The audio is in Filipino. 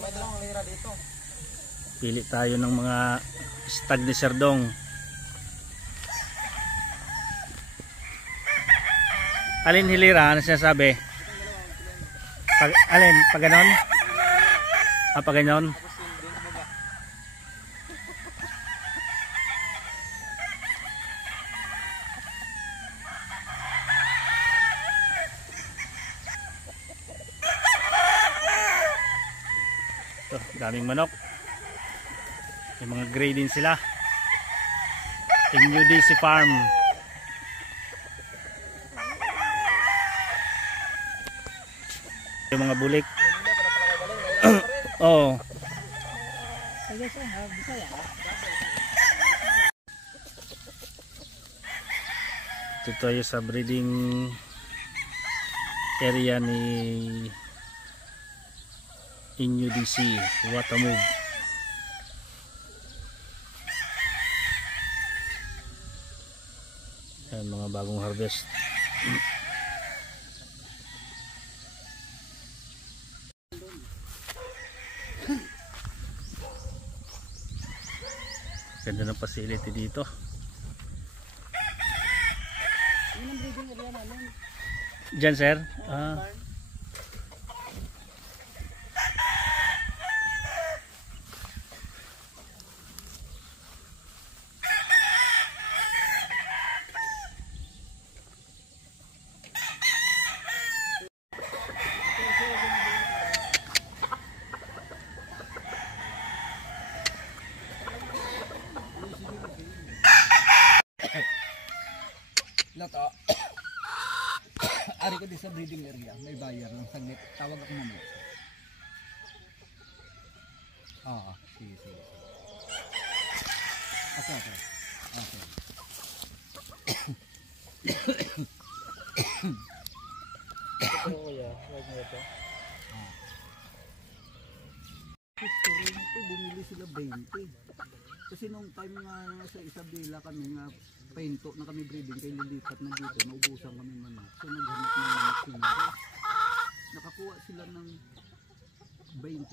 may dalawang lira dito. Pili tayo ng mga stag ni Serdong. Alin hilira? Ano sinasabi? Alin? Pag ganon? Pag ganon? Ito, daming manok. Yung mga gray din sila. Inyo DC Farm. Yung mga bulik. Oh. Ito tayo sa breeding area ni Inyo DC Watamove. Ayan, mga bagong harvest. Ganda ng facility dito. Yun ang breeding area namin. Diyan sir? Lato. Ari ko din sa breeding area, may buyer lang saglit. Tawag ako mamaya. Sige. Okay. Ito kuya, wag mo ito. Ito, bumili sila 20. Kasi nung time nga sa Isabela kami nga painto na kami breeding kay lilipat na dito, naubusan kami manok. So naghanap ng manok sila. Nakakuha sila ng 20.